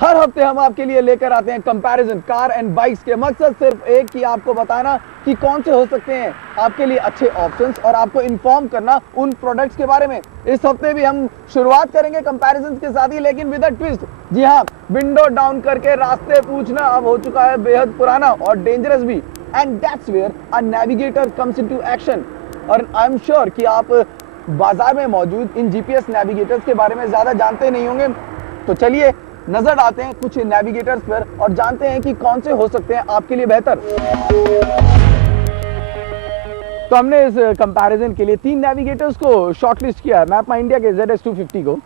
हर हफ्ते हम आपके लिए लेकर आते हैं कंपैरिजन कार एंड बाइक्स के। मकसद सिर्फ एक कि आपको बताना कि कौन से हो सकते हैं आपके लिए अच्छे ऑप्शंस और आपको इन्फॉर्म करना उन प्रोडक्ट्स के बारे में। इस हफ्ते भी हम शुरुआत करेंगे कंपैरिजन के साथ ही, लेकिन विद अ ट्विस्ट। जी हाँ, विंडो डाउन करके रास्ते पूछना अब हो चुका है बेहद पुराना और डेंजरस भी। And that's where a navigator comes into action. और आई एम श्योर कि आप बाजार में मौजूद इन जीपीएस नेविगेटर्स के बारे में ज्यादा जानते नहीं होंगे। तो चलिए नजर आते हैं कुछ नेविगेटर्स पर और जानते हैं कि कौन से हो सकते हैं आपके लिए बेहतर। तो हमने इस कंपैरिजन के लिए 3 नेविगेटर्स को शॉर्टलिस्ट किया है। MapMyIndia के ZX250 को,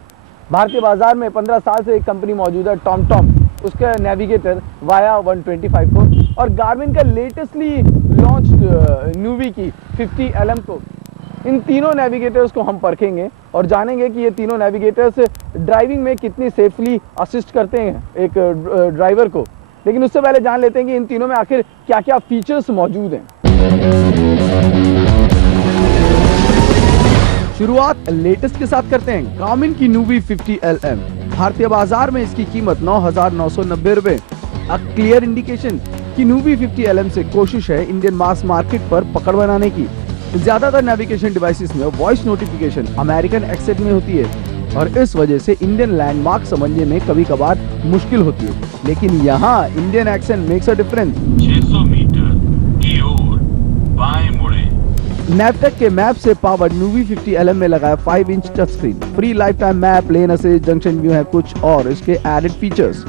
भारतीय बाजार में 15 साल से एक कंपनी मौजूद है TomTom, उसका नेविगेटर वाया 125 को, और गार्मिन का लेटेस्टली लॉन्च्ड न्यूवी की 50LM को। इन तीनों नेविगेटर्स को हम परखेंगे और जानेंगे कि ये तीनों नेविगेटर्स ड्राइविंग में कितनी सेफली असिस्ट करते हैं एक ड्राइवर को। लेकिन उससे पहले जान लेते हैं कि इन तीनों में आखिर क्या क्या फीचर्स मौजूद हैं। शुरुआत लेटेस्ट के साथ करते हैं। गार्मिन की न्यूवी 50LM, भारतीय बाजार में इसकी कीमत 9,990 रुपए। क्लियर इंडिकेशन कि न्यूवी 50LM से कोशिश है इंडियन मास मार्केट पर पकड़ बनाने की। ज्यादातर नेविगेशन डिवाइसेस में वॉइस नोटिफिकेशन अमेरिकन एक्सेंट में होती है और इस वजह से इंडियन लैंडमार्क समझने में कभी कभार मुश्किल होती है, लेकिन यहाँ Indian accent makes a difference. 600 metre की ओर बाएं मुड़े। नैवटेक के मैप से पावर न्यूवी 50LM में लगाया 5 inch touch screen, free life time map, लेन असिस्ट, जंक्शन व्यू है कुछ और इसके एडेड फीचर्स।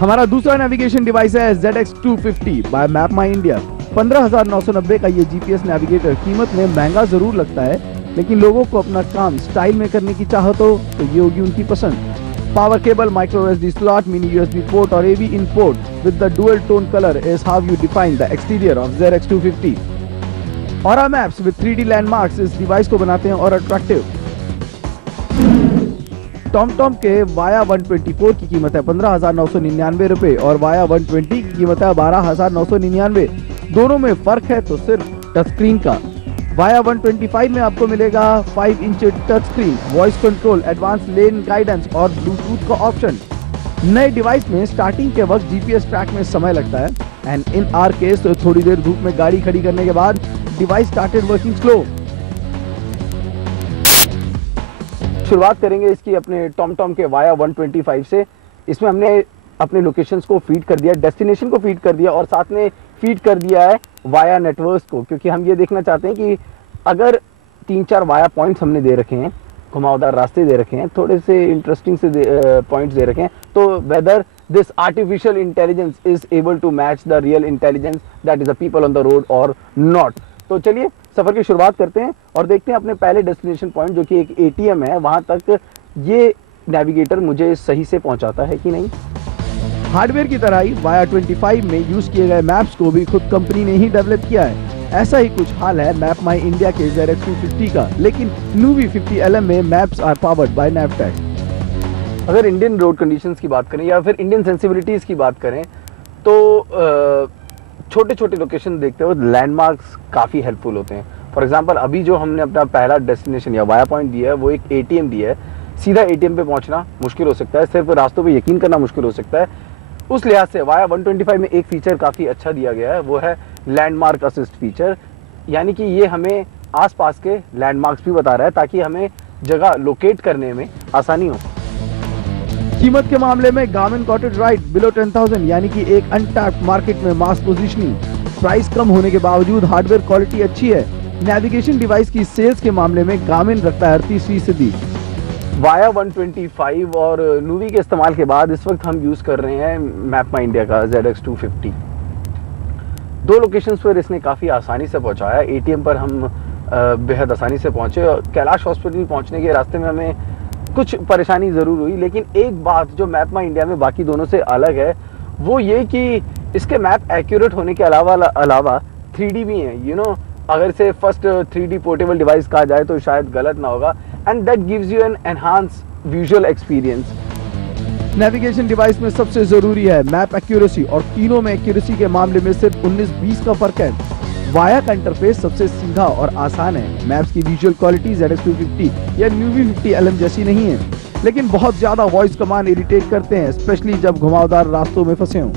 हमारा दूसरा नेविगेशन डिवाइस है ZX250 बाय MapMyIndia। 15,990 का ये जीपीएस नेविगेटर कीमत में महंगा जरूर लगता है, लेकिन लोगों को अपना काम स्टाइल में करने की चाहत हो तो ये होगी उनकी पसंद। Power cable, micro SD slot, mini USB port और AV in port with the dual tone colour is how you define the exterior of ZX250। और मैप्स विद 3D लैंडमार्क्स इस डिवाइस को बनाते हैं और अट्रैक्टिव। TomTom के via 124 की कीमत है 15,999 रुपए और वाया 120 की कीमत है 12,999। दोनों में फर्क है तो सिर्फ टच स्क्रीन का। वाया 125 में आपको मिलेगा 5 inch touch screen, voice control, advance lane guidance और ब्लूटूथ का ऑप्शन। नए डिवाइस में स्टार्टिंग के वक्त जीपीएस ट्रैक में समय लगता है एंड इन आवर केस तो थोड़ी देर धूप में गाड़ी खड़ी करने के बाद डिवाइस स्टार्टेड वर्किंग स्लो। शुरुआत करेंगे इसकी अपने TomTom के वाया 125 से। इसमें हमने अपने लोकेशंस को फीड कर दिया, डेस्टिनेशन को फीड कर दिया और साथ में फीड कर दिया है वाया नेटवर्क्स को, क्योंकि हम ये देखना चाहते हैं कि अगर 3-4 वाया पॉइंट्स हमने दे रखे हैं, घुमावदार रास्ते दे रखे हैं, थोड़े से इंटरेस्टिंग से पॉइंट्स दे रखे हैं, तो whether this artificial intelligence is able to match the real intelligence that is the people on the road और नॉट। तो चलिए सफर की शुरुआत करते हैं और देखते हैं अपने पहले डेस्टिनेशन पॉइंट जो कि एक ATM है, वहां तक ये नेविगेटर मुझे सही से पहुंचाता है कि नहीं। हार्डवेयर की तरह ही वाया 25 में यूज किए गए मैप्स को भी खुद कंपनी ने ही डेवलप किया है। ऐसा ही कुछ हाल है MapMyIndia के ZX250 का, लेकिन न्यूवी 50LM में मैप्स आर पावर्ड बाय नैवटेक। अगर इंडियन रोड कंडीशंस की बात करें या फिर इंडियन सेंसिबिलिटीज की बात करें तो छोटे छोटे लोकेशन देखते हुए लैंडमार्क्स काफ़ी हेल्पफुल होते हैं। फॉर एग्जांपल अभी जो हमने अपना पहला डेस्टिनेशन या वाया पॉइंट दिया है वो एक ATM दिया है। सीधा ATM पे पहुंचना मुश्किल हो सकता है, सिर्फ रास्तों पे यकीन करना मुश्किल हो सकता है। उस लिहाज से वाया 125 में एक फीचर काफ़ी अच्छा दिया गया है, वो है लैंडमार्क असिस्ट फीचर, यानी कि ये हमें आसपास के लैंडमार्क्स भी बता रहा है ताकि हमें जगह लोकेट करने में आसानी हो। कीमत के मामले में Garmin got it right below 10,000, यानी कि एक अनटैप्ड मार्केट में मास पोजीशनिंग। प्राइस कम होने के बावजूद हार्डवेयर क्वालिटी अच्छी है। नेविगेशन डिवाइस की सेल्स के मामले में गार्मिन रखता है 38%। वाया 125 और न्यूवी के इस्तेमाल के बाद इस वक्त हम यूज कर रहे हैं MapMyIndia का ZX250। 2 लोकेशंस पर इसने काफ़ी आसानी से पहुंचाया। ATM पर हम बेहद आसानी से पहुंचे और कैलाश हॉस्पिटल पहुंचने के रास्ते में हमें कुछ परेशानी ज़रूर हुई, लेकिन एक बात जो MapMyIndia में बाकी दोनों से अलग है वो ये कि इसके मैप एक्यूरेट होने के अलावा 3D भी हैं। अगर इसे फर्स्ट 3D पोर्टेबल डिवाइस कहा जाए तो शायद गलत ना होगा, and that gives you an enhance visual experience. Navigation device में सबसे जरूरी है मैप एक्यूरेसी और तीनों में एक्यूरेसी के मामले में सिर्फ 19-20 का फर्क है। वाया का इंटरफेस सबसे सीधा और आसान है। मैप्स की विजुअल क्वालिटी ZX250 या न्यूवी 50LM जैसी नहीं है, लेकिन बहुत ज्यादा वॉइस कमांड इरिटेट करते हैं, स्पेशली जब घुमावदार रास्तों में फंसे हों।